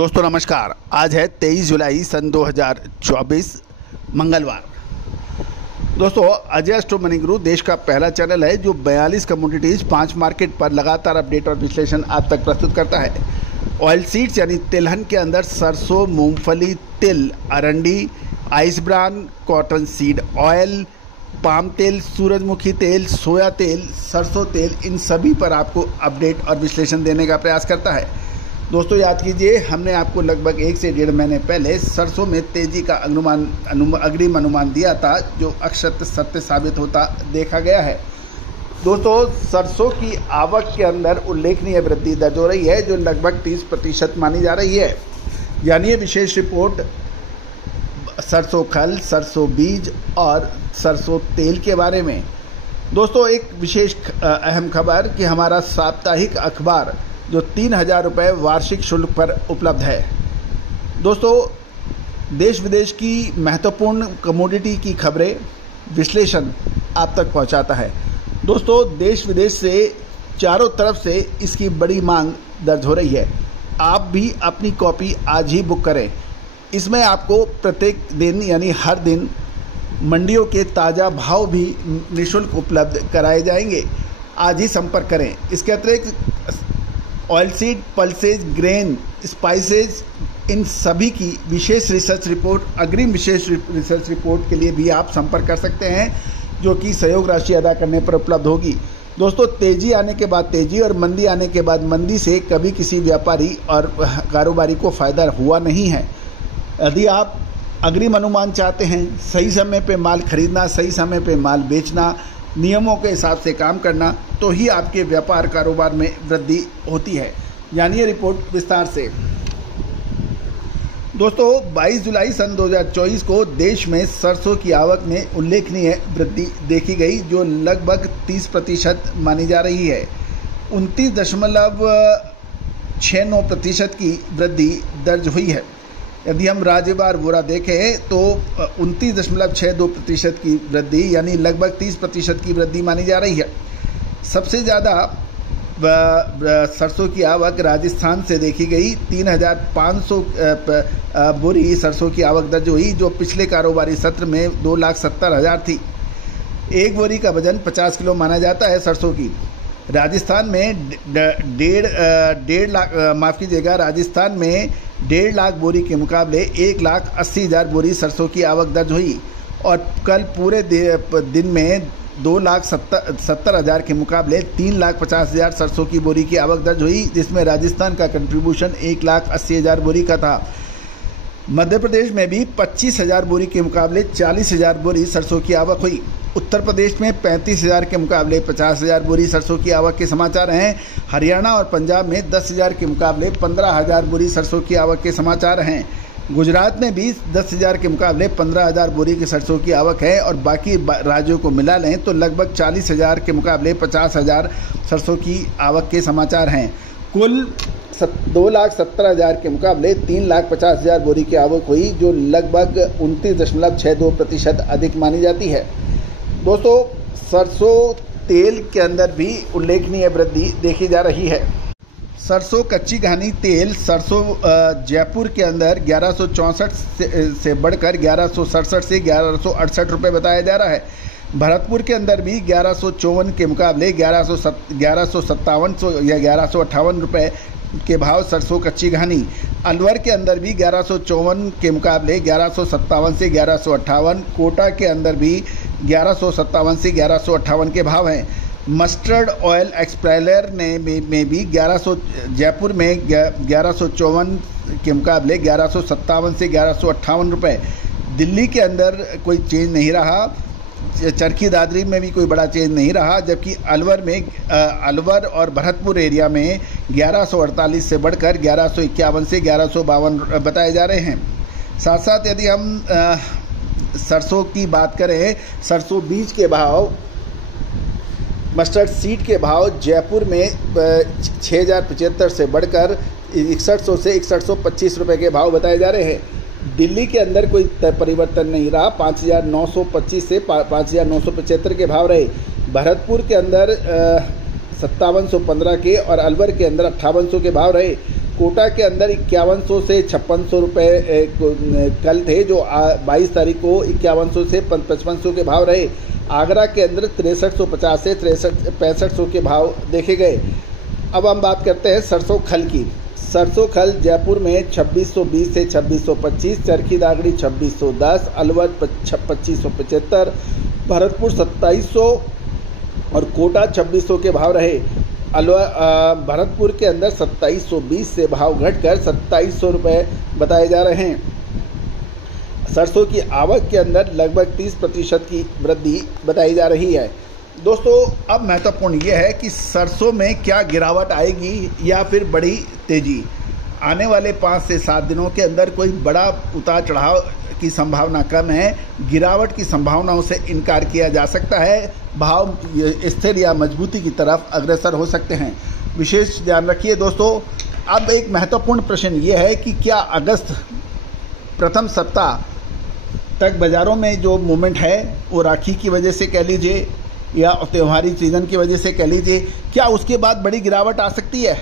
दोस्तों नमस्कार। आज है 23 जुलाई सन 2024 मंगलवार। दोस्तों अजय एस्ट्रो मनी गुरु देश का पहला चैनल है जो 42 कमोडिटीज़ 5 मार्केट पर लगातार अपडेट और विश्लेषण आप तक प्रस्तुत करता है। ऑयल सीड्स यानी तिलहन के अंदर सरसों, मूंगफली, तिल, अरंडी, ice bran, cotton seed oil, palm तेल, सूरजमुखी तेल, सोया तेल, सरसों तेल, इन सभी पर आपको अपडेट और विश्लेषण देने का प्रयास करता है। दोस्तों याद कीजिए, हमने आपको लगभग 1 से 1.5 महीने पहले सरसों में तेजी का अग्रिम अनुमान दिया था, जो अक्षत सत्य साबित होता देखा गया है। दोस्तों सरसों की आवक के अंदर उल्लेखनीय वृद्धि दर्ज हो रही है, जो लगभग 30% मानी जा रही है। यानी विशेष रिपोर्ट सरसों खल, सरसों बीज और सरसों तेल के बारे में। दोस्तों एक विशेष अहम खबर कि हमारा साप्ताहिक अखबार जो 3000 रुपये वार्षिक शुल्क पर उपलब्ध है। दोस्तों देश विदेश की महत्वपूर्ण कमोडिटी की खबरें, विश्लेषण आप तक पहुंचाता है। दोस्तों देश विदेश से चारों तरफ से इसकी बड़ी मांग दर्ज हो रही है। आप भी अपनी कॉपी आज ही बुक करें। इसमें आपको प्रत्येक दिन यानी हर दिन मंडियों के ताज़ा भाव भी निःशुल्क उपलब्ध कराए जाएंगे। आज ही संपर्क करें। इसके अतिरिक्त oil seed, pulses, grain, spices, इन सभी की विशेष रिसर्च रिपोर्ट, अग्रिम विशेष रिसर्च रिपोर्ट के लिए भी आप संपर्क कर सकते हैं, जो कि सहयोग राशि अदा करने पर उपलब्ध होगी। दोस्तों तेजी आने के बाद तेजी और मंदी आने के बाद मंदी से कभी किसी व्यापारी और कारोबारी को फ़ायदा हुआ नहीं है। यदि आप अग्रिम अनुमान चाहते हैं, सही समय पे माल खरीदना, सही समय पे माल बेचना, नियमों के हिसाब से काम करना, तो ही आपके व्यापार कारोबार में वृद्धि होती है। जानिए रिपोर्ट विस्तार से। दोस्तों 22 जुलाई सन 2024 को देश में सरसों की आवक में उल्लेखनीय वृद्धि देखी गई, जो लगभग 30% मानी जा रही है। 29.69% की वृद्धि दर्ज हुई है। यदि हम राज्यवार बोरा देखें तो 29.62% की वृद्धि यानी लगभग 30% की वृद्धि मानी जा रही है। सबसे ज़्यादा सरसों की आवक राजस्थान से देखी गई। 3500 बोरी सरसों की आवक दर्ज हुई, जो पिछले कारोबारी सत्र में 2,70,000 थी। एक बोरी का वजन 50 किलो माना जाता है सरसों की। राजस्थान में राजस्थान में 1.5 लाख बोरी के मुकाबले 1,80,000 बोरी सरसों की आवक दर्ज हुई, और कल पूरे दिन में 2,70,000 के मुकाबले 3,50,000 सरसों की बोरी की आवक दर्ज हुई, जिसमें राजस्थान का कंट्रीब्यूशन 1,80,000 बोरी का था। मध्य प्रदेश में भी 25,000 बोरी के मुकाबले 40,000 बोरी सरसों की आवक हुई। उत्तर प्रदेश में 35,000 के मुकाबले 50,000 बोरी सरसों की आवक के समाचार हैं। हरियाणा और पंजाब में 10,000 के मुकाबले 15,000 बोरी सरसों की आवक के समाचार हैं। गुजरात में भी 10,000 के मुकाबले 15,000 बोरी की सरसों की आवक है, और बाकी राज्यों को मिला लें तो लगभग 40,000 के मुकाबले 50,000 सरसों की आवक के समाचार हैं। कुल 2,70,000 के मुकाबले 3,50,000 बोरी की आवक हुई, जो लगभग 29.62% अधिक मानी जाती है। दोस्तों सरसों तेल के अंदर भी उल्लेखनीय वृद्धि देखी जा रही है। सरसों कच्ची घानी तेल सरसों जयपुर के अंदर 1164 से बढ़कर 1167 से 1168 रुपये बताया जा रहा है। भरतपुर के अंदर भी 1154 के मुकाबले 1157 या 1158 रुपये के भाव सरसों कच्ची घानी। अलवर के अंदर भी 1154 के मुकाबले 1157 से 1158। कोटा के अंदर भी 1157 से 1158 के भाव हैं। मस्टर्ड ऑयल एक्सप्रेलर में भी 1100 जयपुर में 1154 के मुकाबले 1157 से 1158 रुपये। दिल्ली के अंदर कोई चेंज नहीं रहा। चरखी दादरी में भी कोई बड़ा चेंज नहीं रहा, जबकि अलवर और भरतपुर एरिया में 1148 से बढ़कर 1151 से 1152 बताए जा रहे हैं। साथ साथ यदि हम सरसों की बात करें, सरसों बीज के भाव, मस्टर्ड सीड के भाव जयपुर में 6,075 से बढ़कर 6100 से 6125 रुपये के भाव बताए जा रहे हैं। दिल्ली के अंदर कोई परिवर्तन नहीं रहा। 5,925 से 5,975 के भाव रहे। भरतपुर के अंदर 5715 के और अलवर के अंदर 5800 के भाव रहे। कोटा के अंदर 5100 से 5600 रुपये कल थे, जो 22 तारीख को 5100 से 5500 के भाव रहे। आगरा के अंदर 6350 से 6500 के भाव देखे गए। अब हम बात करते हैं सरसों खल की। सरसों खल जयपुर में 2620 से 2625, चरखी दागड़ी 2610, अलवर 2575, भरतपुर 2700 और कोटा 2600 के भाव रहे। भरतपुर के अंदर 2720 से भाव घटकर 2700 रुपये बताए जा रहे हैं। सरसों की आवक के अंदर लगभग 30% की वृद्धि बताई जा रही है। दोस्तों, अब महत्वपूर्ण यह है कि सरसों में क्या गिरावट आएगी या फिर बड़ी तेज़ी। आने वाले 5 से 7 दिनों के अंदर कोई बड़ा उतार चढ़ाव की संभावना कम है। गिरावट की संभावनाओं से इनकार किया जा सकता है। भाव स्थिर या मजबूती की तरफ अग्रसर हो सकते हैं। विशेष ध्यान रखिए दोस्तों। अब एक महत्वपूर्ण प्रश्न ये है कि क्या अगस्त प्रथम सप्ताह तक बाज़ारों में जो मूवमेंट है वो राखी की वजह से कह लीजिए या त्योहारी सीज़न की वजह से कह लीजिए, क्या उसके बाद बड़ी गिरावट आ सकती है?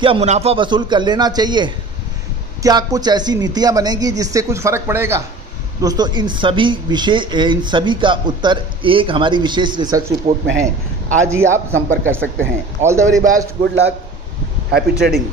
क्या मुनाफा वसूल कर लेना चाहिए? क्या कुछ ऐसी नीतियां बनेगी जिससे कुछ फ़र्क पड़ेगा? दोस्तों, इन सभी का उत्तर एक हमारी विशेष रिसर्च रिपोर्ट में है। आज ही आप संपर्क कर सकते हैं। All the very best, good luck, happy trading.